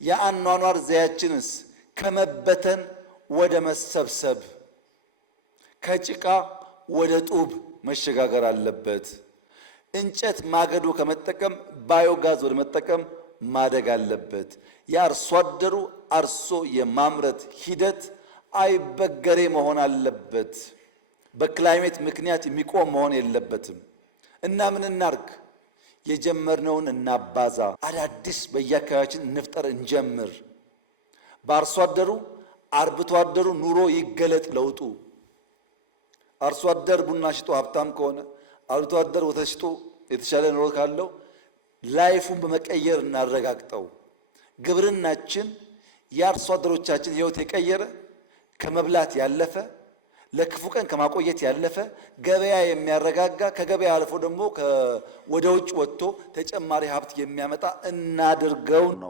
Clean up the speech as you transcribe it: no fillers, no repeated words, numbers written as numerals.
የአኗኗር ዘያችንስ ከመበተን ወደ መሰብሰብ ከጭቃ ወደ ጡብ መሸጋገር አለበት። እንጨት ማገዶ ከመጠቀም ባዮጋዝ ወደ መጠቀም ማደግ አለበት። የአርሶ አደሩ አርሶ የማምረት ሂደት አይበገሬ መሆን አለበት። በክላይሜት ምክንያት የሚቆም መሆን የለበትም። እና ምን እናርግ? የጀመርነውን እናባዛ። አዳዲስ በየአካባቢያችን እንፍጠር፣ እንጀምር። በአርሶ አደሩ አርብቶ አደሩ ኑሮ ይገለጥ ለውጡ። አርሶ አደር ቡና ሽጦ ሀብታም ከሆነ አርብቶ አደር ወተት ሽጦ የተሻለ ኑሮ ካለው ላይፉን በመቀየር እናረጋግጠው። ግብርናችን የአርሶ አደሮቻችን ሕይወት የቀየረ ከመብላት ያለፈ ለክፉ ቀን ከማቆየት ያለፈ ገበያ የሚያረጋጋ ከገበያ አልፎ ደግሞ ወደ ውጭ ወጥቶ ተጨማሪ ሀብት የሚያመጣ እናድርገው ነው።